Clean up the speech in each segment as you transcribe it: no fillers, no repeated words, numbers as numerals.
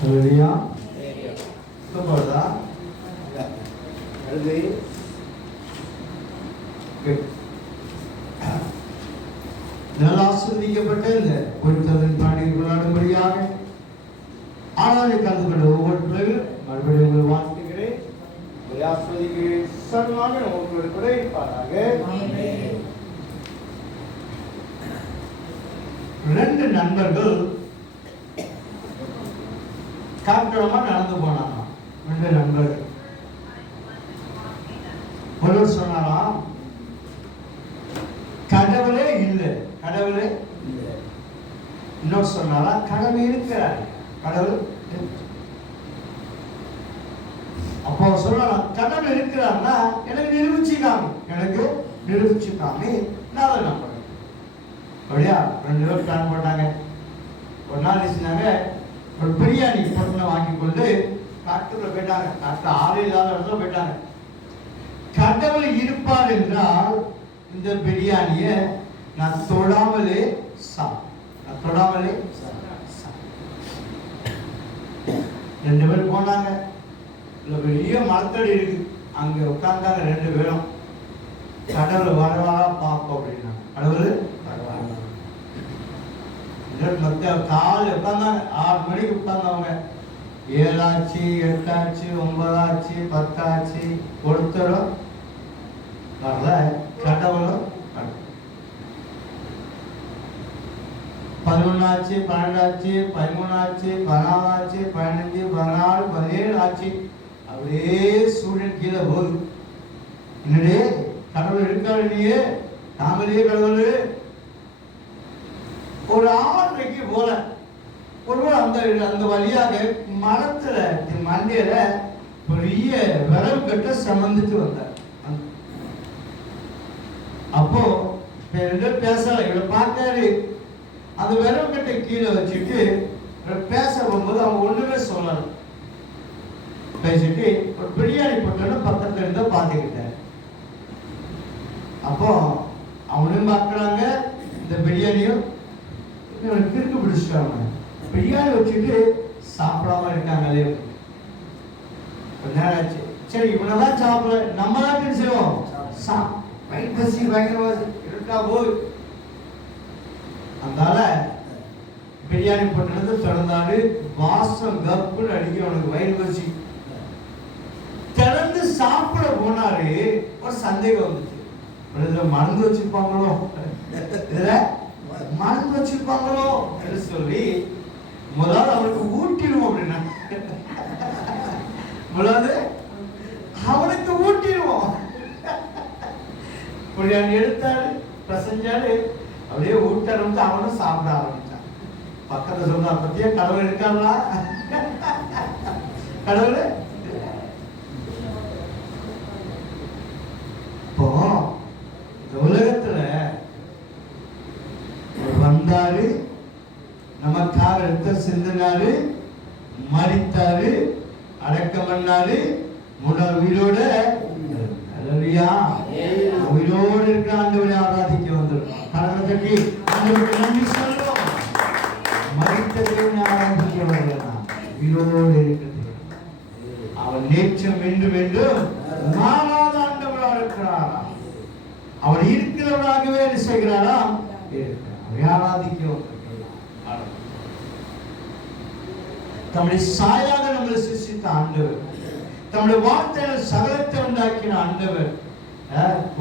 ஹல்லேலூயா. போதா அடுத்து நல்ல ஆசீர்வதிக்கப்பட்ட இந்த பொருத்தத்தின் பாடி கொண்டாடும்படியாக ஆனாலே கலந்து கொண்ட ஒவ்வொரு பிள்ளைகள் மறுபடியும் உங்களை வாழ்த்துகிறேன், உங்களை ஆசீர்வதிக்கிறேன். சர்வாக உங்களோடு கூட இருப்பாராக. ரெண்டு நண்பர்கள் காற்றமா நடந்து போனாங்க. ரெண்டு நண்பர்கள், ஒருவர் சொன்னாராம், கடவுளே இல்லை, கடவுளே இல்லை. இன்னொரு சொன்னாரா, கடவுள் இருக்கிறார், கடவுள். அப்போ சொல்லலாம், கடவுள் இருக்கிறார்னா எனக்கு நிரூபிச்சுக்காமி, எனக்கு நிரூபிச்சுக்காமி நான் அதை நம்புறேன். அப்படியா? ரெண்டு பேரும் பிளான் போட்டாங்க. ஒரு நாள் நினைச்சாங்க, ஒரு பிரியாணி பொருளை வாங்கி கொண்டு காட்டுக்குள்ள போயிட்டாங்க. காட்டுல ஆறு இல்லாத இடத்துல போயிட்டாங்க. கடவுள் இருப்பார் என்றால் இந்த பிரியாணியை நான் தொடாமலே நான் தொடாமலே ரெண்டு பேரும் போனாங்க. பெரிய மரத்தடி இருக்கு, அங்க உட்கார்ந்தாங்க ரெண்டு பேரும். கடவுள் வரவாரா பார்ப்போம் அப்படின்னா, கடவுள் வரவாரா. மத்திய காலையில் உட்கார்ந்தாங்க. 6 மணிக்கு உட்கார்ந்தவங்க. 7 ஆச்சு, 8 ஆச்சு, 9 ஆச்சு, 10 ஆச்சு, ஒருத்தரும் வரல. கடவுளும் 11 ஆச்சு, 12 ஆச்சு, 13 ஆச்சு, 14 ஆச்சு, 15, 16, 17 ஆச்சு. அப்படியே சூரியன் கீழே போகுது. என்னடே கடவுள் இருக்காரு, நீயே நாமளே கடவுள். ஒரு 6:30 போல ஒருவர் அந்த வழியாக மரத்துல மண்டையில பெரிய விரல் கட்ட சமந்துட்டு வந்தார். அப்போ பேசல, இவரை பார்த்தாரு. அந்த விரல் கட்டை கீழே வச்சுட்டு பேச போகும்போது அவங்க ஒண்ணுமே சொல்லல. பேசிட்டு ஒரு பிரியாணி போட்டோன்னு பக்கத்துல இருந்தா பாத்துக்கிட்டாரு. அப்போ அவனும் பார்க்கறாங்க, இந்த பிரியாணியும் கிறுக்கு பிடிச்சிட்டாங்க. பிரியாணி வச்சுட்டு சாப்பிடாம இருக்காங்களே. கொஞ்ச நேரம் ஆச்சு, சரி இவனதான் சாப்பிடல, நம்ம தான் செய்வோம். வயிறு பசி பயங்கரமா இருக்கா போய் அதனால பிரியாணி போட்டு திறந்தாரு. வாசம் கப்புன்னு அடிக்க, அவனுக்கு வயிறு பசி. திறந்து சாப்பிட போனாரு. ஒரு சந்தேகம் வந்துச்சு, மருந்து வச்சிருப்பாங்களோ, மருந்து வச்சிருப்பாங்களோ என்று சொல்லி முதல்ல அவனுக்கு ஊட்டிடுவோம் அப்படின்னா, முதல்ல அவனுக்கு ஊட்டிடுவோம். பிரியாணி எடுத்தாரு, பிரசஞ்சாரு, அப்படியே ஊட்ட ஆரம்பிச்சு அவனும் சாப்பிட ஆரம்பிச்சான். பக்கத்துல சொன்னா, பத்தியா கடவுள் இருக்காங்களா? கடவுள் இப்போ இந்த உலகத்துல வந்தாரு, நமக்காக ரத்தம் சிந்தினாரு, மரித்தாரு, அடக்கம் பண்ணாரு, மூணாவது உயிரோட உயிரோடு இருக்கிற ஆண்டவரை ஆராதிக்க வந்துடும். கடவுளை தட்டி ஆண்டவருக்கு நன்றி சொல்லுவோம். மரித்த தேவனை ஆராதிக்க வரலாம். உயிரோடு இருக்கிறது அவர் நேற்றம் என்று மாறாத ஆண்டவராக இருக்கிறாரா? அவர் இருக்கிறவராகவே என்ன செய்கிறாரா? ஆராதிக்க தம்முடைய சாயாக நம்மளை சிருஷ்டித்த ஆண்டவர், தம்முடைய வார்த்தையில சகலத்தை உண்டாக்கின ஆண்டவர்,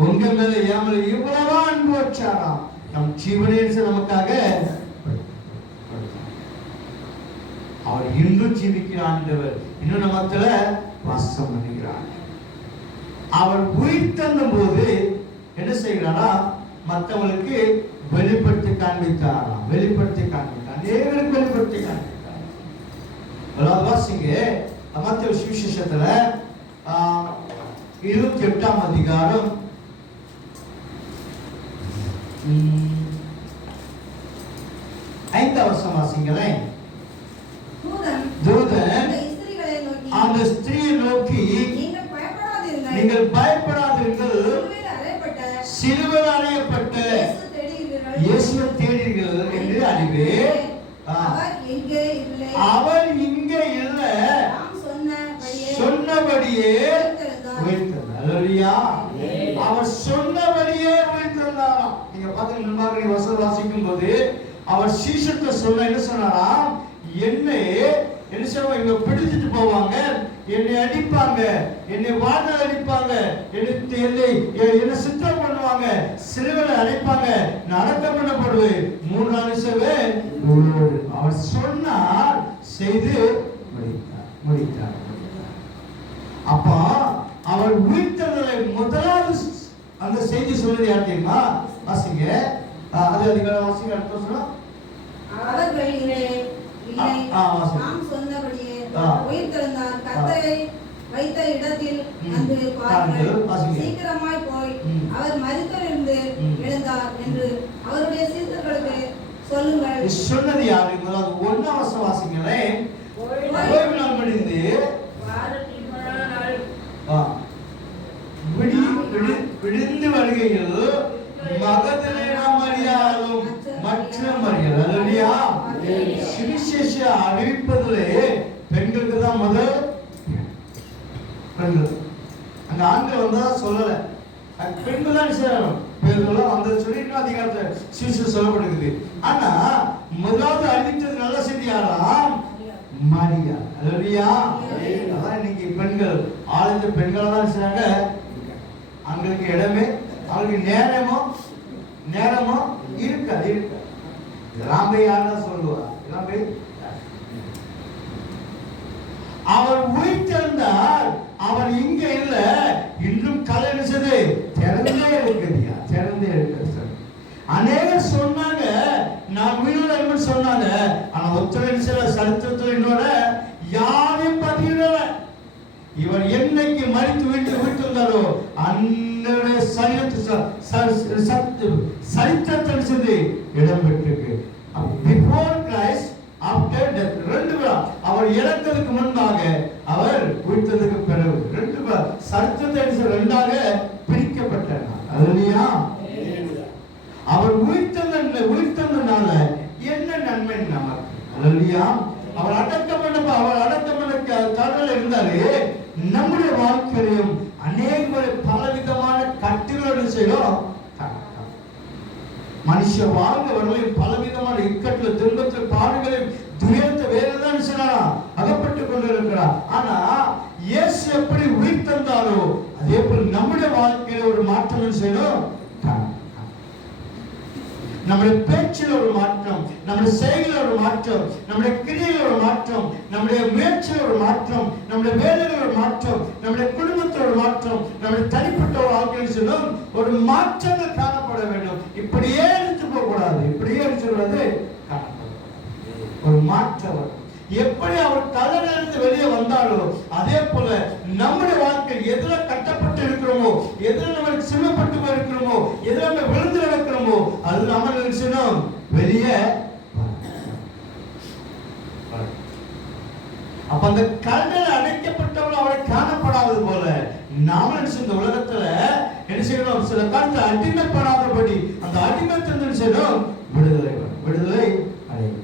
உங்க மேல ஏமல இவ்வளவா அன்பு வச்சாராம். நம் ஜீவனே நமக்காக அவர் இன்னும் ஜீவிக்கிற ஆண்டவர், இன்னும் நமத்துல வாசம் பண்ணுகிறார். அவர் உயிர் தந்த போது என்ன செய்கிறாரா? மற்றவங்களுக்கு வெளிப்படுத்தி காண்பித்தாராம். வெளிப்படுத்தி காண்பித்தார், அநேகருக்கு வெளிப்படுத்தி காண்பித்தார். வாசிங்க மத்திய சுவிசேஷத்துல 28ஆம் அதிகாரம் 5ஆம் வசனம் வாசிங்களேன். தூதன் அந்த ஸ்திரீயை நோக்கி, நீங்கள் பயப்படாதீர்கள், சிலுவையில் அறையப்பட்ட இயேசுவை தேடுங்கள் என்று அறிவே, அவர் இங்கே சொன்னபடியே உயிர்த்தெழுந்தார். அல்லேலூயா. அவர் சொன்னபடியே உயிர்த்தெழுந்தாராம். நீங்க பாத்தீங்கன்னா வசனம் வாசிக்கும் போது அவர் சீஷத்தை சொன்ன என்ன சொன்னாராம், என்னை என்ன செய்வாங்க, இவங்க பிடிச்சிட்டு போவாங்க, என்னை அடிப்பாங்க, என்னை வாழ்நாள் அடிப்பாங்க, என்னை சித்தம் பண்ணுவாங்க, சிலுவையில் அடைப்பாங்க, நான் அடக்கம் பண்ணப்படுவேன், 3 நாள் சேவை. அவர் சொன்னார், செய்து முடித்தார். அப்ப அவர் உயிர்த்தெழுதலை முதலாவது அந்த செய்தி சொல்றது யார் தெரியுமா? வாசிங்க, அது அதிகாரம் வாசிங்க. அடுத்த சொன்னா நாம் சொன்னபடியே உயிர்த்தெழுந்தார், கர்த்தரை வைத்த இடத்தில் வந்து பாருங்கள், சீக்கிரமாய் போய் அவர் மரித்தோரிலிருந்து எழுந்தார் என்று அவருடைய சீடர்களுக்கு சொல்லுங்கள். சொன்னது யாரு? முதலாவது 1ஆம் வசனம் வாசிங்களேன். ஓய்வு நாள் முடிந்து விடிந்து வருகையில் மகதலேனா மரியாளும் மற்ற மரியாள். அல்லேலூயா. சுவிசேஷ அறிவிப்பதிலே பெண்களுக்கு தான் முதல். பெண்கள் அங்க ஆண்கள் வந்தா சொல்லல, பெண்கள் தான் செய்யணும். பெண்கள் வந்தது சொல்லி இன்னும் அதிகாரத்தை சுவிசேஷம் சொல்லப்படுகிறது. ஆனா முதலாவது அறிவித்தது நல்ல செய்தி யாராம்? மரியா. அல்லேலூயா. அதான் இன்னைக்கு பெண்கள் ஆளுங்க பெண்களை தான் செய்றாங்க. ஆண்களுக்கு இடமே அவங்களுக்கு நேரமோ இருக்காது. ராம்பை யாருன்னா சொல்லுவா, ராம்பை அவர் உயிர்த்தெழுந்தார். அவர் இங்க இல்ல, இன்றும் கலை நினைச்சது திறந்தே இருக்குதியா, திறந்தே இருக்கு. அநேகர் சொன்னாங்க நான் உயிரோட இருப்பேன்னு சொன்னாங்க. ஆனா ஒத்துழைச்ச சரித்திரத்தில் இன்னோட யாரையும் பதிவிடல. இவர் என்னைக்கு மரித்து உயிர்த்தெழுந்தாரோ அன்றைய சரித்திரத்தில் இடம் பெற்றிருக்கு. Before Christ, after death. 2 பேர் அவர் இறந்ததுக்கு முன்பாக, அவர் உயிர்த்ததுக்கு பிறகு 2 பேர் சரித்திரத்தை 2ஆக பிரிக்கப்பட்டார். அல்லேலூயா. அவர் உயிர்த்ததுனால என்ன நன்மை நமக்கு? அல்லேலூயா. அவர் அடக்கம் பண்ண கடவுள் இருந்தாலே நம்முடைய வாழ்க்கையிலும் அநேக பலவிதமான கட்டுகளோடு செய்யும். மனுஷ வாழ்க்கை வரும் பலவிதமான இக்கட்டில், துன்பத்தில், பாடுகளில், துயரத்தை வேறதான் செய்யலாம் அகப்பட்டுக் கொண்டிருக்கிறார். ஆனா இயேசு எப்படி உயிர் தந்தாரோ அதே போல் நம்முடைய வாழ்க்கையில ஒரு மாற்றம் செய்யணும். நம்முடைய பேச்சில் ஒரு மாற்றம், நம்முடைய செயலில் ஒரு மாற்றம், நம்முடைய கிரியையில் ஒரு மாற்றம், நம்முடைய முயற்சியில் ஒரு மாற்றம், நம்முடைய வேலையில் ஒரு மாற்றம், நம்முடைய குடும்பத்தில் ஒரு மாற்றம், நம்முடைய தனிப்பட்ட வாழ்க்கையில் சொல்லும் ஒரு மாற்றங்கள் காணப்பட வேண்டும். இப்படியே எடுத்து போக கூடாது. இப்படியே சொல்றது ஒரு மாற்றம். எப்படி அவர் கல்லறையிலிருந்து வெளியே வந்தாலோ அதே போல நம்முடைய வாழ்க்கை எதுல கட்டப்பட்டு இருக்கிறோமோ, எதுல நம்ம சின்னப்பட்டு இருக்கிறோமோ, எதுல நம்ம விழுந்து இருக்கிறோமோ அது நம்ம நினைச்சோம் வெளியே. அப்ப அந்த கல்லறையில் அடைக்கப்பட்டவர்கள் அவரை காணப்படாதது போல நாம நினைச்ச இந்த உலகத்துல என்ன செய்யணும், சில காலத்துல அடிமைப்படாதபடி அந்த அடிமைத்திலிருந்து செய்யணும் விடுதலை அடையும்.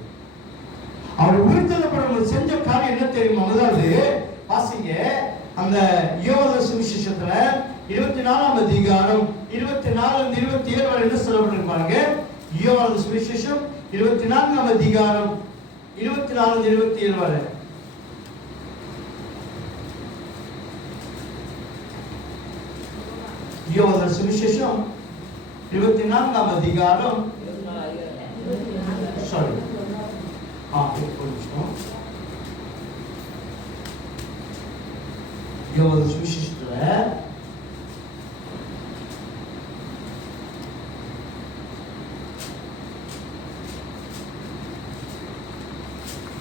அவர் உயிர்த்தெழுதப்படும் செஞ்ச காரியம் என்ன தெரியுமா? முதலாவது வாசிங்க, அந்த யோவான் சுவிசேஷத்துல 24ஆம் அதிகாரம் 24 27 வரை என்ன சொல்லப்பட்டிருப்பாங்க? யோவான் சுவிசேஷம் 24ஆம் அதிகாரம் 24 27 வரை. யோவான் சுவிசேஷம் 24ஆம் அதிகாரம் யோவான் சுவிசேஷத்துல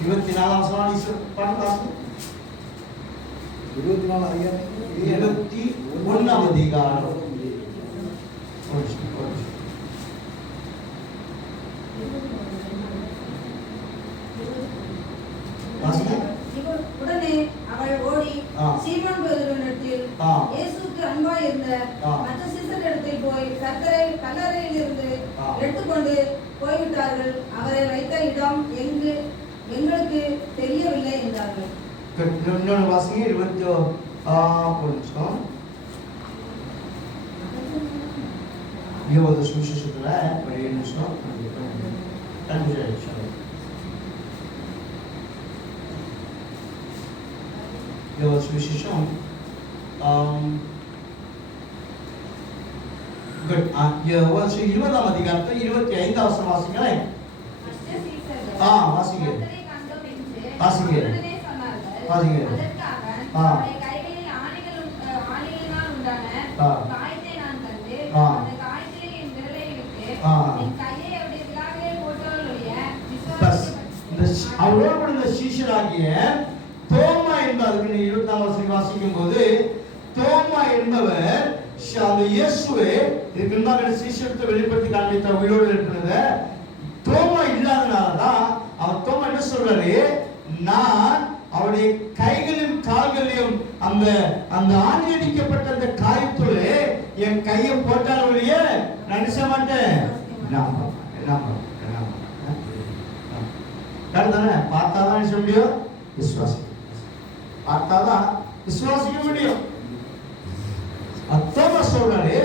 24ஆம் வசனம் பாருங்க. 21ஆம் அதிகாரம் உடனே அவள் ஓடி சீமோன் பேதுருவினிடத்தில் இயேசுவுக்கு அன்பாய் இருந்த மற்ற சீசரிடத்தில் போய் கர்த்தரை கல்லறையில் இருந்து எடுத்துக்கொண்டு போய்விட்டார்கள், அவரை வைத்த இடம் எங்களுக்கு தெரியவில்லை என்றார்கள். ஒரு நிமிஷம். யோவான் சுவிசேஷத்துல ஒரு 7 நிமிஷம் யோவான் சுவிசேஷம் யோவான் 20ஆம் அதிகாரத்தை 25ஆம் வசனம் வாசிங்களேன். வாசிங்க வாசிங்க வாசிங்க. அவரோடு கூட இந்த சீஷராகிய தோமா என்பதற்கு 24ஆம் வசனம் வாசிக்கும் போது தோமா என்பவர் அந்த இயேசுவை இதுக்கு முன்னாடி சீஷத்தை வெளிப்படுத்தி காண்பித்த உயிரோடு இருக்கிறத தோமா இல்லாதனாலதான் அவர் தோமா என்ன சொல்றாரு, நான் அவருடைய கைகளிலும் கால்களையும் அந்த அந்த ஆணி அடிக்கப்பட்ட அந்த காயத்துள்ளே என் கையை போட்டால் வழிய நினைச்ச மாட்டேன். தானே பார்த்தாதான் சொல்ல முடியும், விசுவாசிக்க பார்த்தாதான் விசுவாசிக்க முடியும். அத்தோமா சொல்றாரு,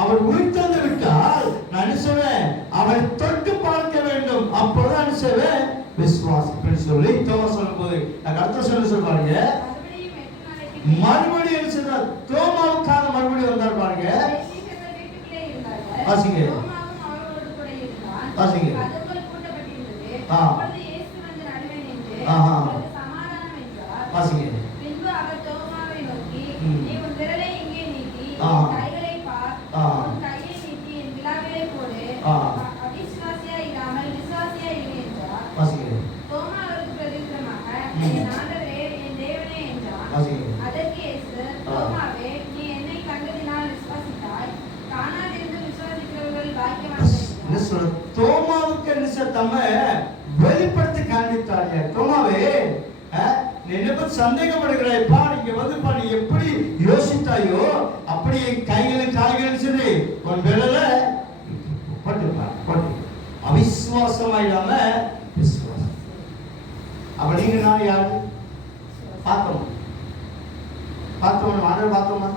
அவர் உயிர்த்தெழுந்து விட்டால் நான் நினைச்சவன் அவரை தொட்டு பார்க்க வேண்டும், அப்பொழுது நினைச்சவன் விசுவாசிப்பேன் சொல்லி தோமா சொல்லும் போது அடுத்த சொல்லுவாங்க. மறுபடியும் என்ன சொல்றார், தோமாவுக்காக மறுபடியும் வந்தார் பாருங்க. வாசிங்க வாசிங்க. வாசிங்க. தோமாவுக்கு வெளிப்படுத்தி காண்பித்தாங்க. தோமாவே என்ன சந்தேகப்படுகிறாய்ப்பா, நீங்க வந்துப்பா, நீ எப்படி யோசித்தாயோ அப்படி கைகளும் கால்களும் சரி உன் விரல போட்டு அவிசுவாசமாயிடாம விசுவாசம். அப்ப நீங்க நான் யாரு பார்த்தோம் ஆண்டவர் பார்த்தோமா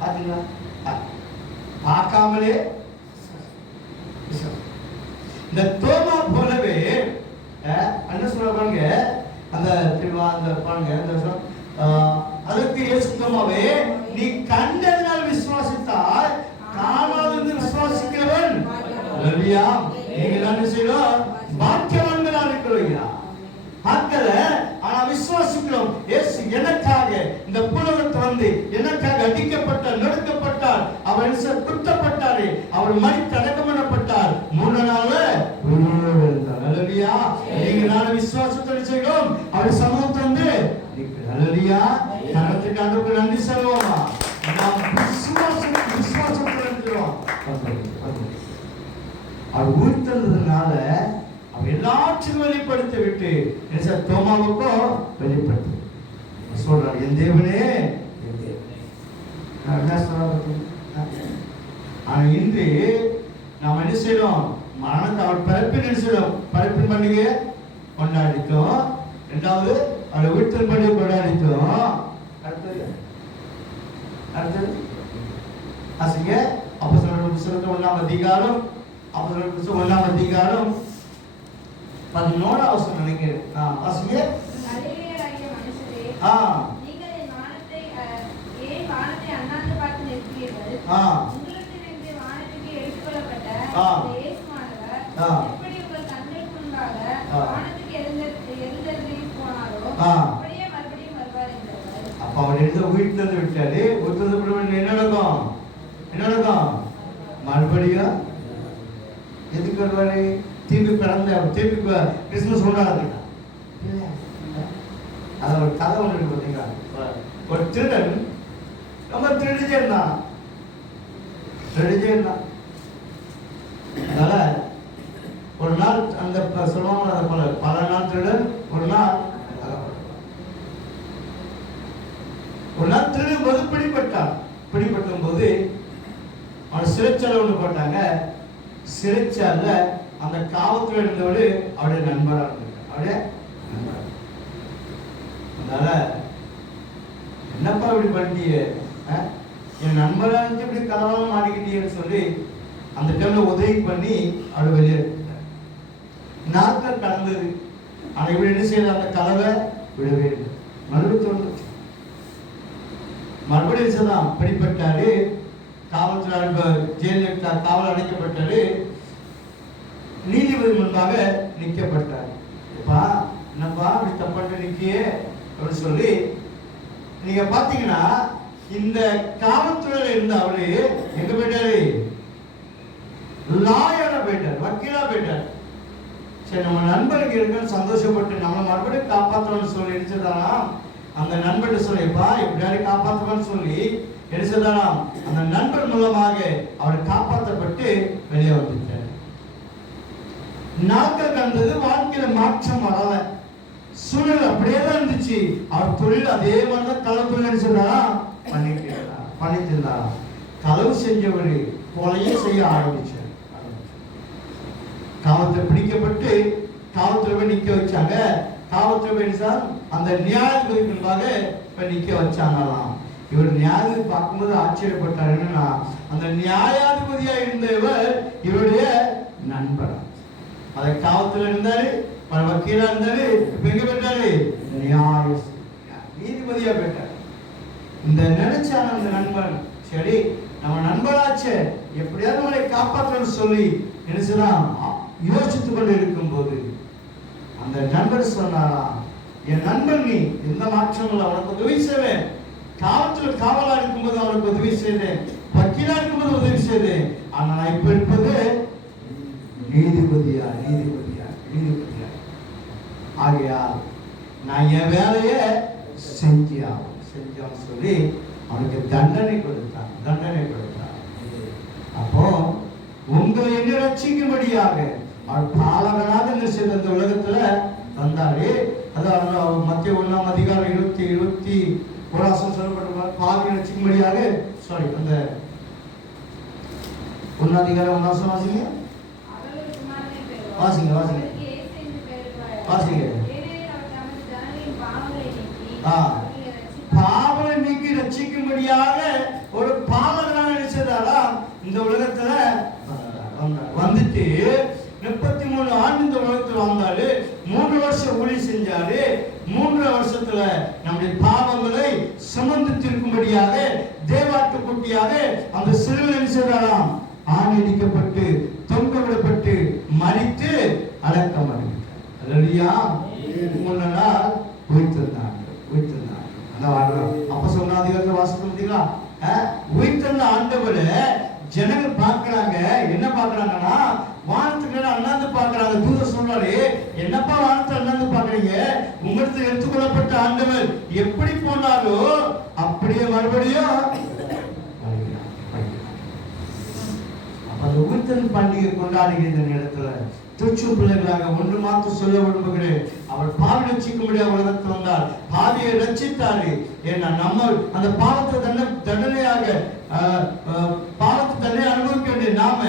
பாத்தீங்களா? பார்க்காமலே இந்த தோமா போலவே என்ன சொல்ற பாருங்க, அந்த பாருங்க அதற்கு இயேசு தோமாவே நீ கண்டதினால் விசுவாசித்தால் காணாதது விசுவாசிக்கிறவன் அல்லேலூயா. நீங்க என்ன செய்யணும், பாக்கியவான்களா இருக்கிறீங்க. பார்க்கல ஆனா விசுவாசிக்கிறோம். இயேசு எனக்காக இந்த புலகத்தை வந்து எனக்காக அடிக்கப்பட்டார், நொறுக்கப்பட்டார், அவர் குத்தப்பட்டாரு, அவர் மரித்து அடக்கம் பண்ணப்பட்டார், 3 நாள்ல உயிரோடு எழுந்தார். அல்லேலூயா. நீங்க நான் விசுவாசத்தோடு செய்கிறோம், அவர் சமூகத்தை வந்து அல்லேலூயா. கரத்துக்கு ஆண்டவருக்கு நன்றி சொல்லுவோமா. நாம் விசுவாசத்தோடு இருக்கிறோம். அவர் உயிர்த்தெழுந்ததுனால அவர் எல்லாத்தையும் வெளிப்படுத்தி விட்டு தோமாவுக்கும் வெளிப்படுத்தி சொல்றாரு, என் தேவனே ஆனா இன்று நாம் என்ன செய்யறோம், மரணத்தை அவர் பிறப்பின் என்ன செய்யறோம், பிறப்பின் பண்டிகை கொண்டாடிட்டோம். 2வது அவரை உயிர்த்தெழுதல் பண்டிகை கொண்டாடிட்டோம். அடுத்தது ஆசிங்க அப்போஸ்தலர் புத்தகம் 1ஆம் அதிகாரம், அப்போஸ்தலர் புத்தகம் 1ஆம் அதிகாரம் 11ஆம் வசனம் நினைக்கிறேன். வாசிங்க. கலிலேயராகிய மனுஷரே, நீங்கள் என் வானத்தை ஏன் வானத்தை அண்ணாந்து பார்த்து நிற்கிறீர்கள்? உங்களிடத்திலிருந்து வானத்துக்கு எடுத்துக்கொள்ளப்பட்ட இந்த இயேசுவானவர் எப்படி உங்கள் கண்களுக்கு முன்பாக வானத்துக்கு எழுந்தருளி போனாரோ அப்படியே மறுபடியும் வருவார் என்றார். அப்ப அவர் எழுத உயிர்த்தெழுந்து விட்டாரு. உயிர்த்தெழுந்த என்ன நடக்கும், மறுபடியும் எதுக்கு வருவாரு, திருப்பி பிறந்த திருப்பி கிறிஸ்துமஸ் கொண்டாடுறீங்க. அது ஒரு கதை ஒன்று இருக்கு பார்த்தீங்களா. ஒரு திருடன் ரொம்ப திருடிச்சே இருந்தான். அதனால ஒரு நாள் அந்த சொல்லுவாங்க அதை போல பல நாள் திருடன் ஒரு நாள் திருடன் போது பிடிபட்டும் போது அவன் சிறைச்சாலை ஒன்று போட்டாங்க. சிறைச்சால அந்த காவத்தில் இருந்தவரு அவருடைய நண்பராக இருந்திருக்கார். அதனால என்னப்பா இப்படி பண்ணிட்டியே, என் நண்பராக இருந்து இப்படி கலவரம் மாட்டிக்கிட்டேன்னு சொல்லி அந்த டைம்ல உதவி பண்ணி அவளை வெளியே எடுத்துட்டார். நாட்கள் கடந்தது. ஆனால் இப்படி என்ன செய்யல, அந்த கலவை விடவே இல்லை. மறுபடியும் தோன்றுச்சு. மறுபடியும் தான் பிடிப்பட்டாரு. காவல்துறை ஜெயிலில் காவல் அடைக்கப்பட்டாரு. நீதிபதி முன்பாக நிற்கப்பட்டார். எப்பா என்னப்பா அப்படி தப்பட்டு நிற்கியே அப்படின்னு சொல்லி நீங்க பாத்தீங்கன்னா இந்த காவல்துறையில இருந்த அவரு எங்க போயிட்டாரு, லாயரா போயிட்டார், வக்கீலா போயிட்டார். சரி நம்ம நண்பருக்கு இருக்குன்னு சந்தோஷப்பட்டு நம்ம மறுபடியும் காப்பாற்றணும்னு சொல்லி எடுத்துதானா அந்த நண்பர்கிட்ட சொல்லிப்பா எப்படியாரு காப்பாற்றுவான்னு சொல்லி எடுத்துதானா அந்த நண்பர் மூலமாக அவர் காப்பாற்றப்பட்டு வெளியே வந்துட்டார். நாட்கள் கடந்தது, வாழ்க்கையில மாற்றம் வரல, சூழல் அப்படியே தான் இருந்துச்சு. அவர் தொழில் அதே மாதிரிதான் களவு தொழில் சொன்னாரா பண்ணிட்டு இருந்தாரா. களவு செஞ்சவர் கொலையே செய்ய ஆரம்பிச்சார். காவல்துறை பிடிக்கப்பட்டு காவல்துறை நிக்க வச்சாங்க. காவல்துறை அந்த நியாயாதிபதி முன்பாக நிக்க வச்சாங்களாம். இவர் நியாயாதிபதி பார்க்கும்போது ஆச்சரியப்பட்டார். என்னன்னா அந்த நியாயாதிபதியா இருந்தவர் இவருடைய நண்பர். அதை காவல்துறை இருந்தாரு, வக்கீலா இருந்தாரு, இப்ப எங்க போயிட்டாரு, நீதிபதியா போயிட்டாரு. இந்த நினைச்சான அந்த நண்பன், சரி நம்ம நண்பராச்சே எப்படியாவது நம்மளை காப்பாற்றணும்னு சொல்லி நினைச்சுதான் யோசித்துக் கொண்டு இருக்கும் போது அந்த நண்பர் சொன்னாரா, என் நண்பன் நீ எந்த மாற்றம் இல்லை, அவனுக்கு உதவி செய்வேன். காவல்துறை காவலா இருக்கும்போது அவனுக்கு உதவி செய்தேன், வக்கீலா இருக்கும்போது உதவி செய்தேன். ஆனா நான் இப்ப இருப்பது நீதிபதியா. ஆகையால் நான் என் வேலையை செஞ்சான்னு சொல்லி அவனுக்கு தண்டனை கொடுத்தான். அப்போ உங்களை என்ன ரட்சிக்கும்படியாக அவர் பாலகனாக இந்த உலகத்துல வந்தாரு. அதாவது மத்திய 1 அதிகாரம் 21 சொல்லப்பட்ட பாவி ரட்சிக்கும்படியாக, சாரி அந்த 1 அதிகாரம் 1 வாசிங்க. பாவலை நீக்கி ரட்சிக்கும்படியாக ஒரு பாலகனாக நினைச்சதாரா இந்த உலகத்துல வந்துட்டு 33 ஆண்டு இந்த உலகத்துல வந்தாரு. 3 வருஷம் ஊழி செஞ்சாரு. 3 வருஷத்துல நம்முடைய பாவங்களை சுமந்து தீர்க்கும்படியாக தேவாட்டு குட்டியாக அந்த சிறுவில் நினைச்சதாராம் ஆணிடிக்கப்பட்டு தொங்க விடப்பட்டு மரித்து அடக்கம் அடைந்தார். 3 நாள் உயிர்த்திருந்தாங்க. அப்ப சொன்ன அதிகாரத்தை வாசிக்க முடியுங்களா? உயிர்த்திருந்த ஆண்டவரை ஜனங்கள் பார்க்கிறாங்க. என்ன பார்க்கறாங்கன்னா வானத்துக்கு அண்ணாந்து பார்க்கறாங்க. தூதர் சொல்றாரு, என்னப்பா வானத்தை அண்ணாந்து பார்க்கறீங்க? உங்களுக்கு எடுத்துக்கொள்ளப்பட்ட ஆண்டவர் எப்படி போனாரோ அப்படியே மறுபடியும் அந்த உயிர்த்தெழுதல் பண்டிகை கொண்டாடுகிற நேரத்துல திருச்சு பிள்ளைகளாக ஒன்று மாத்திரம் சொல்ல விரும்புகிறேன். அவர் பாவி ரட்சிக்கும்படியா உலகத்தில் வந்தார், பாவியை ரட்சித்தாரு. ஏன்னா நம்ம அந்த பாவத்தை தண்டனையாக பாவத்தை தண்டனை அனுபவிக்க வேண்டிய நாம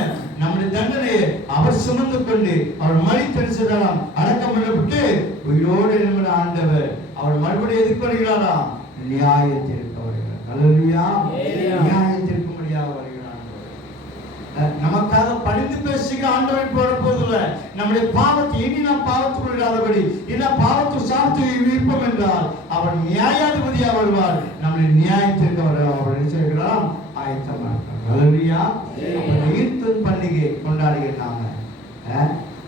நம்முடைய தண்டனையை அவர் சுமந்து கொண்டு அவர் மரித்தெரிச்சதாம் அடக்கம் பண்ணப்பட்டு உயிரோடு எழுந்த ஆண்டவர் அவர் மறுபடியும் எதுக்கு வருகிறாரா? நியாயத்திற்கு வருகிறார். அல்லேலூயா. நியாயத்திற்கும்படியாக வருகிறார். நமக்காக பணிந்து பேசிக்க ஆண்டவர் போட போதில்லை. நம்முடைய பாவத்தை இனி நாம் பாவத்துக்குள் இல்லாதபடி இன்னும் பாவத்து சாப்பிட்டு விருப்பம் என்றால் அவர் நியாயாதிபதியாக வருவார். நம்முடைய நியாயத்திற்கு அவர் நினைச்சிருக்கிறார் ஆயத்தமாக. அல்லேலூயா. உயிர்த்தெழுதல் பண்டிகை கொண்டாடுகிற நாம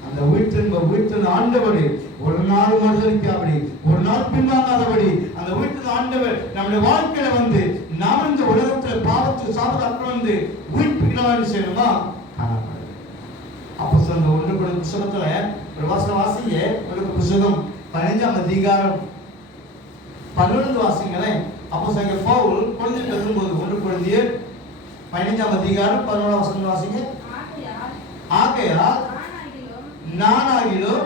அந்த உயிர்த்தெழுந்த ஆண்டவர் ஒரு நாள் மறுதலிக்காதபடி ஒரு நாள் பின்வாங்காதபடி அந்த உயிர்த்தெழுந்த ஆண்டவர் நம்முடைய வாழ்க்கையில வந்து நாம் இந்த உலகத்துல பாவத்து சாப்பிட்டு அப்புறம் வந்து உயிர்ப்பிக்கணும் செய்யணுமா? அப்போ சொல்ல 1 புத்தகத்துல ஒரு வாசிங்க. 1 புத்தகம் 15 அதிகாரம் 11 வாசிங்களேன். அப்போ சொல்ல பவுல் குழந்தை பேசும்போது 1 Corinthians 15 அதிகாரம் 11 வாசிங்க. ஆகையால் நானாகிலும்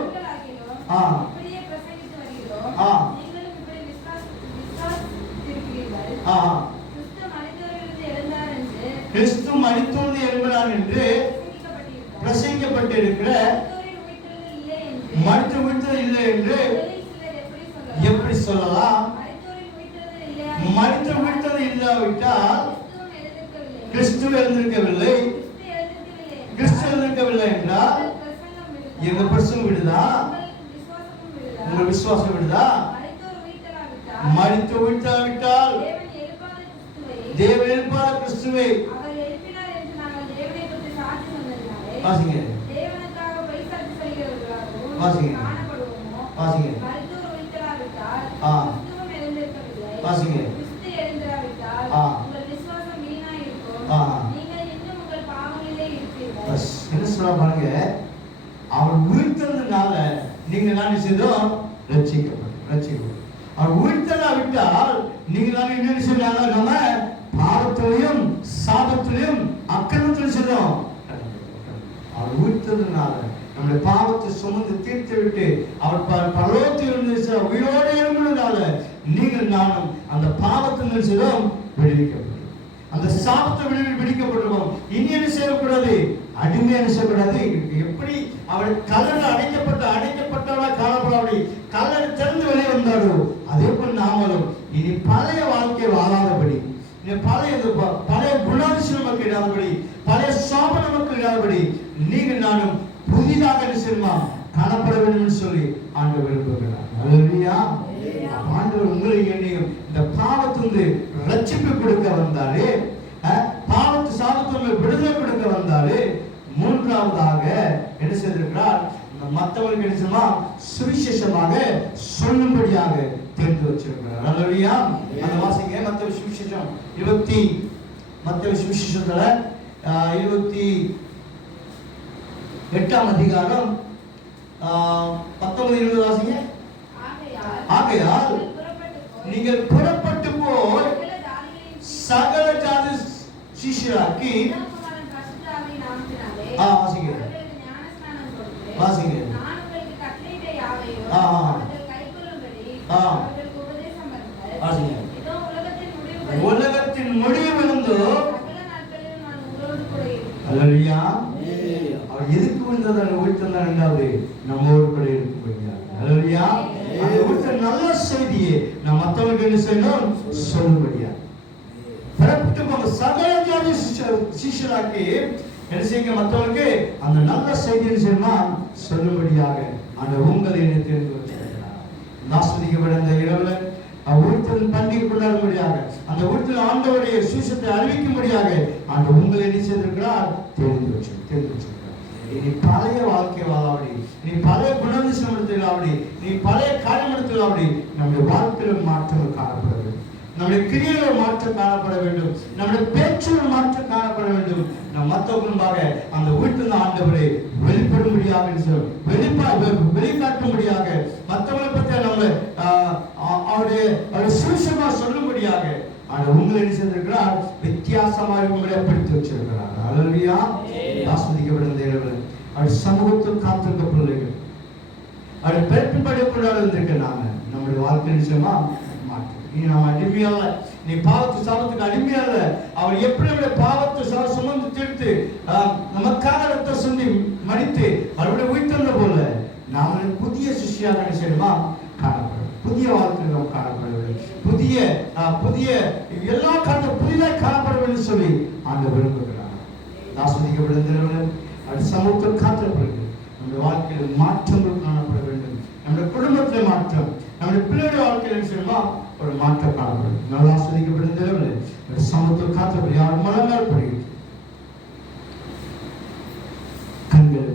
கிறிஸ்து மரித்தோடு எழுந்தார் என்று பிரசங்கிக்கப்பட்டிருக்கிற மரித்த இல்லை என்று எப்படி சொல்லலாம்? மரித்து விட்டது இல்லாவிட்டால் கிறிஸ்து எழுந்திருக்கவில்லை. கிறிஸ்து எழுந்திருக்கவில்லை என்றால் எங்க பிரசங்கம் விடுதா? உங்க விசுவாசம் விடுதா? மரித்து விட்டாவிட்டால் தேவன் எழுப்பாத கிறிஸ்துவை வாசிங்க வாசிங்க வாசிங்க வாசிங்க. என்ன சொல்ல பாருங்க, அவர் உயிர்த்ததுனால நீங்க நான் செய்தோம் ரட்சிக்கப்படும். அவர் உயிர்த்தலா விட்டால் நீங்க நான் என்ன செய்யறாங்க, நம்ம பாவத்திலையும் சாபத்திலையும் அக்கிரமத்திலையும் செய்தோம். அவர் உயிர்த்ததுனால நம்முடைய பாவத்தை சுமந்து தீர்த்து விட்டு அவர் பரலோகத்தில் உயிரோடு எழுந்ததுனால நீங்கள் நானும் அந்த பாவத்தின் செய்தோம் விடுவிக்கப்படும். அந்த சாபத்தை விடுவிக்கப்பட்டிருக்கோம். இனி என்ன செய்யக்கூடாது? அடிமை என்ன செய்யக்கூடாது? எப்படி அவர் கல்லறை அடைக்கப்பட்டவளா காணப்படாது, கல்லறை திறந்து வெளியே வந்தாரோ அதே போல் நாமளும் இனி பழைய வாழ்க்கையை வாழாதபடி, பழைய குணாதிசயம் நமக்கு இல்லாதபடி, பழைய சாபம் நமக்கு இல்லாதபடி நீங்கள் நானும் புதிதாக நிச்சயமா காணப்பட வேண்டும் என்று சொல்லி ஆண்டவர் விரும்புகிறார். அல்லேலூயா. ஆண்டவர் உங்களை என்னையும் இந்த பாவத்திலிருந்து ரட்சிப்பு கொடுக்க வந்தாலே, பாவத்து சாபத்திலிருந்து விடுதலை கொடுக்க வந்தாலே, மூன்றாவதாக என்ன செய்திருக்கிறார்? மற்றவர்களுக்கு என்ன செய்யமா சுவிசேஷமாக சொல்லும்படியாக தெரிந்து வச்சிருக்கிறார். அல்லேலூயா. அந்த வாசிங்க மத்தேயு சுவிசேஷம் 28 அதிகாரம் 19-20 வாசிங்க. ஆகையால் நீங்கள் புறப்பட்டு போய் சகல ஜாதி சீஷராக்கி வாசிங்க வாசிங்க உலகத்தின் முடிவு இருந்து அல்லேலூயா. அவர் எதுக்கு வந்ததால் உயிர்த்தெல்லாம் ரெண்டாவது நம்மோடு கூட இருக்கும். அல்லேலூயா. அந்த உயிர்த்த நல்ல செய்தியை நாம் மற்றவர்களுக்கு என்ன செய்யணும்? சொல்லும்படியா புறப்பட்டு போங்க சகல ஜாதி சீஷராக்கி என்ன செய்யுங்க? மற்றவர்களுக்கு அந்த நல்ல செய்தியை செய்யணுமா சொல்லும்படியாக அந்த உங்களை என்ன தெரிந்து வச்சிருக்கிறார். ஆஸ்வதிக்கப்பட இந்த இரவுல உயிர்த்தல் பண்டிகை கொண்டாடும்படியாக, அந்த உயிர்த்தல் ஆண்டவருடைய சுவிசேஷத்தை அறிவிக்கும்படியாக அந்த உங்களை என்ன செய்திருக்கிறார்? தெரிந்து வச்சிருக்கிறார். நீ பழைய வாழ்க்கை வாழாவடி, நீ பழைய குணாதிசயம் எடுத்துக்கலாவடி, நீ பழைய காரியம் எடுத்துக்கலாவடி, நம்முடைய வாழ்க்கையில் மாற்றங்கள் காணப்பட வேண்டும், நம்முடைய கிரியைகள் மாற்றம் காணப்பட வேண்டும், நம்முடைய பேச்சுகள் மாற்றம் காணப்பட வேண்டும். நம் மற்றவர்களுக்காக அந்த வீட்டில் ஆண்டவரை வெளிப்படும்படியாக வெளிக்காட்டும்படியாக, மற்றவர்களை பற்றி நம்ம அவருடைய சுவிசேஷமா சொல்லும்படியாக அந்த உங்களை என்ன செய்திருக்கிறார்? வித்தியாசமாக உங்களை படித்து வச்சிருக்கிறார். அல்லேலூயா. ஆஸ்வதிக்கப்படும் தேவன் அவர் சமூகத்தில் காத்திருக்க பிள்ளைகள் அவர் பிறப்பின்படி கொண்டாட இருந்திருக்க நாம நம்முடைய வாழ்க்கை நிச்சயமா மாற்றம். நீ நம்ம அடிமையால, நீ பாவத்து சாபத்துக்கு அடிமையால, அவர் எப்படி நம்முடைய பாவத்தை சுமந்து தீர்த்து நமக்காக ரத்த சிந்தி மடித்து அவருடைய உயிர்த்தெழுந்த போல நாம புதிய சிஷ்யாக நிச்சயமா காணப்படும். புதிய வாழ்க்கை நாம் காணப்பட வேண்டும். புதிய எல்லா புதிதாக காணப்பட வேண்டும் சொல்லி ஆண்டவர் விரும்புகிறார். ஆஸ்வதிக்கப்படும் அது சமூகத்தில் காத்திருக்கிறது. நம்முடைய வாழ்க்கையில் மாற்றங்கள் காணப்பட வேண்டும். நம்முடைய குடும்பத்தில் மாற்றம், நம்முடைய பிள்ளைகளுடைய வாழ்க்கையில் நிச்சயமா ஒரு மாற்றம் காணப்படும். நல்லா ஆஸ்வதிக்கப்படும் சமூகத்தில் காத்திருப்பது யார் மனங்கள் படுகிறது. கண்கள்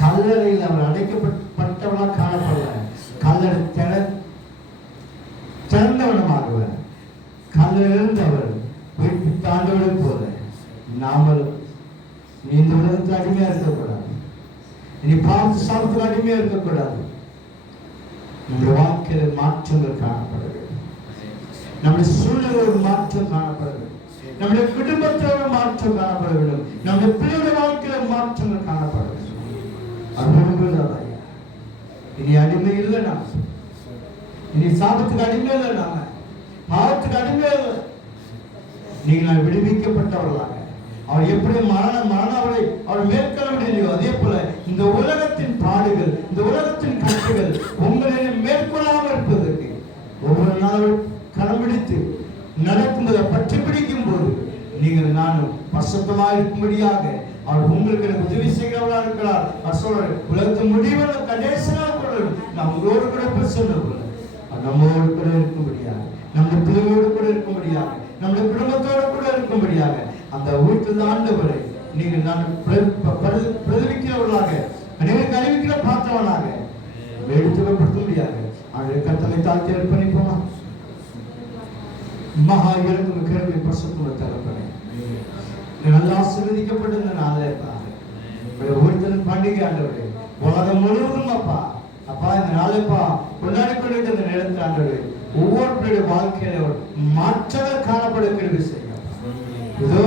கல்லறையில் அவர் அடைக்கப்பட்டவனா காணப்படல, கல்லறை திறந்தவனமாகுவர். கல்லறிலிருந்து அவர் உயிர்ப்பித்த ஆண்டவரை போல நாமளும் இந்த உலகத்தில் அடிமையா இருக்கக்கூடாது, இனி பாவத்து சாபத்துக்கு அடிமையா இருக்கக்கூடாது. நம்முடைய வாழ்க்கையில மாற்றங்கள் காணப்பட வேண்டும். நம்முடைய சூழ்நிலை மாற்றம் காணப்பட வேண்டும். நம்முடைய குடும்பத்தோட மாற்றம் காணப்பட வேண்டும். நம்முடைய பிள்ளைகளுடைய வாழ்க்கையில மாற்றங்கள் காணப்பட வேண்டும். இனி அடிமை இல்லை, நாம் இனி சாபத்துக்கு அடிமை இல்லை, நாம பாவத்துக்கு அடிமை இல்லை. நீங்கள் விடுவிக்கப்பட்டவர்களாக அவர் எப்படி அவரை அவர் மேற்கொள்ள முடியலையோ அதே போல இந்த உலகத்தின் பாடுகள், இந்த உலகத்தின் கஷ்டங்கள் உங்களை மேற்கொள்ளாமல் இருப்பதற்கு ஒவ்வொரு நாள் கடைபிடித்து நடக்கும்போது பற்றி பிடிக்கும் போது நீங்கள் நானும் பரிசுத்தமாக இருக்கும்படியாக அவர் உங்களுக்கு எனக்கு உதவி செய்கிறவர்களா இருக்கிறார். அவர் சொல்ற உலகத்து முடிவுள்ள கடைசி நாள் கூட நான் உங்களோடு கூட சொல்ல நம்மோடு கூட இருக்கும்படியாக, நம்முடைய பிள்ளைகளோடு கூட இருக்கும்படியாக, நம்முடைய குடும்பத்தோடு கூட இருக்கும்படியாக அந்த வீட்டில் ஆண்டவரை நீங்கள் நான் பிரதிவிக்கிறவர்களாக, அனைவருக்கு அறிவிக்கிற பார்த்தவனாக எடுத்துக்கப்படுத்த முடியாது. அவருடைய கட்டளை தாழ்த்தி அர்ப்பணிப்போமா? மகா இறக்கும் கிழமை பசுக்குள்ள தகப்பனே, நல்லா ஆசீர்வதிக்கப்பட்ட இந்த நாளே ஒருத்தர் பண்டிகை ஆண்டவரே உலகம் முழுவதும் அப்பா அப்பா இந்த நாளைப்பா கொண்டாடி கொண்டிருக்க இந்த நேரத்தில் ஆண்டவரே ஒவ்வொருத்தருடைய வாழ்க்கையில மாற்றங்கள் காணப்பட கிருபை செய்யுங்க. ஏதோ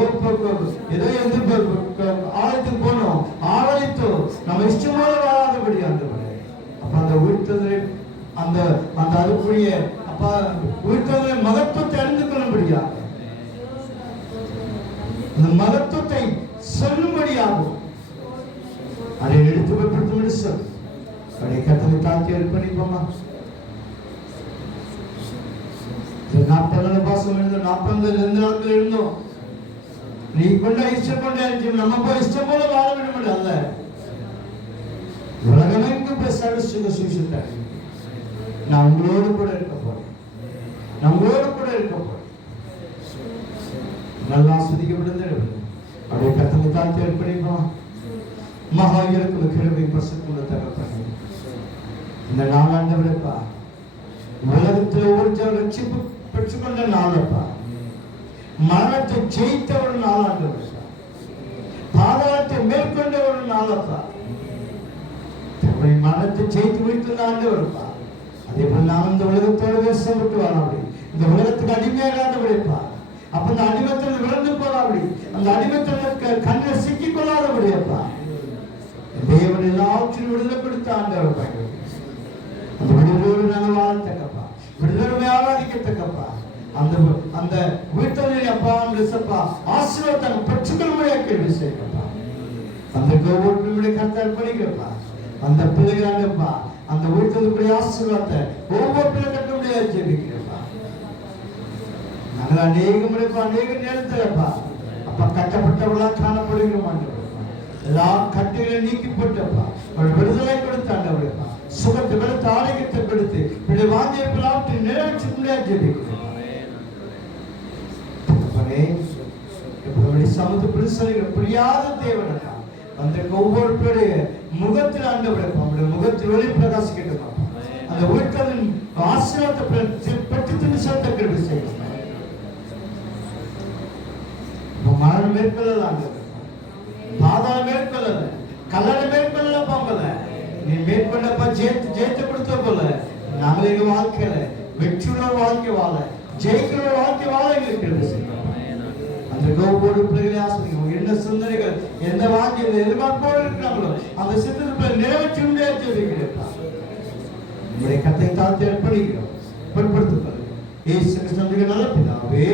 ஆலயத்துக்கு போனோம், ஆலயத்தோம் நம்ம இஷ்டமாக வாழாதபடி ஆண்டவரே அப்ப அந்த உயிர்த்ததை அந்த அந்த அதுக்குரிய அப்பா உயிர்த்ததை மகத்துவத்தை அறிந்து கொள்ளும்படியாக, அந்த மகத்துவத்தை சொல்லும்படியாகும் அதை எடுத்து வைப்படுத்தும் சொல். அதை கத்தனை தாக்கி அர்ப்பணிப்போமா? 40 பாசம் இருந்தோம், 42 நாட்கள் இருந்தோம். நீ கொண்ட இஷ்டம் கொண்டே நம்ம போய் இஷ்டம் போல வாழ வேண்டும் அல்ல. உலகமெங்கும் சுவிசேஷத்தை நான் உங்களோடு கூட இருக்க போறேன், நம்மளோடு கூட இருக்க போறேன். நல்லா ஆஸ்வதிக்கப்படுது. அப்படியே கத்தனை தாக்கி அர்ப்பணிப்போம். மகா இறக்கும் கிருபை பசுக்குள்ள தகப்பனே, இந்த நாளாண்டவரப்பா உலகத்தில் ஒவ்வொரு ரட்சிப்பு பெற்றுக்கொண்ட நாளப்பா, மரணத்தை ஜெயித்த ஒரு நாளாண்டவர், பாதாளத்தை மேற்கொண்ட ஒரு நாளப்பா, மரணத்தை ஜெயித்து வைத்த ஆண்டவர்ப்பா. அதே போல நான் இந்த உலகத்தோடு வேஷம் விட்டு வராபடி, இந்த உலகத்துக்கு அடிமையாகாதபடிப்பா, அப்ப அந்த அடிமத்தில் விழுந்து போறாபடி, அந்த அடிமத்தில் கண்ணில் சிக்கிக் கொள்ளாதபடியப்பா தேவன் எல்லாவற்றையும் விடுதலை கொடுத்த ஆண்டவர் பயன் அந்த விடுதலோடு நாங்கள் வாழத்தக்கப்பா, விடுதலை ஆராதிக்கத்தக்கப்பா, அந்த அந்த வீட்டில் அப்பா அப்பா ஆசீர்வாதத்தை பெற்றுக்கொள்ளும்படியாக கேள்வி செய்யப்பா. அந்த ஒவ்வொரு கருத்தை அர்ப்பணிக்கப்பா. அந்த பிள்ளைகளாகப்பா அந்த வீட்டில் ஆசீர்வாதத்தை ஒவ்வொரு பிள்ளை கட்ட முடியாது ஜெபிக்கிறப்பா. நாங்கள் அநேக முறைப்பா அநேக நேரத்தில்ப்பா அப்பா கட்டப்பட்டவர்களா காணப்படுகிறோம். எல்லா கட்டுகளை நீக்கி போட்டப்பா விடுதலை கொடுத்தாண்டவர்களப்பா, சுகத்தை கொடுத்து ஆரோக்கியத்தை கொடுத்து இப்படி வாங்கியப்பெல்லாம் நிறைவேற்றி முடியாது ஜெபிக்கிறோம். சமத்து பிரிசலைகள் புரியாத தேவனக்கா அந்த ஒவ்வொரு பேருடைய முகத்தில் ஆண்டவரப்பா அவருடைய முகத்தில் ஒளி பிரகாசிக்கட்டுமா. அந்த வீட்டின் ஆசீர்வாதத்தை பெற்று திணிசத்தை கிருபை செய்யும். மரணம் மேற்கொள்ளல ஆண்டவர், பாதாளம் மேற்கொள்ளல, கல்லறை மேற்கொள்ளல போகல, நீ மேற்கொண்டப்பா ஜெயித்து கொடுத்த போல நாங்கள் எங்க வாழ்க்கையில வெற்றியுள்ள வாழ்க்கை வாழ, ஜெயிக்கிற வாழ்க்கை வாழ எங்களுக்கு கிருபை செய்யும். அந்த ஒவ்வொரு பிள்ளைகளை ஆசிரியர் என்ன சிந்தனைகள் எந்த வாங்கி எதிர்பார்ப்போடு இருக்கிறாங்களோ அந்த சிந்தனை நிறைவேற்றி முடியாது உங்களுடைய கத்தை தாழ்த்தி அர்ப்பணிக்கிறோம். பொருட்படுத்திக் கொள்ளுங்கள். இயேசு கிறிஸ்துவின் நல்ல பிதாவே.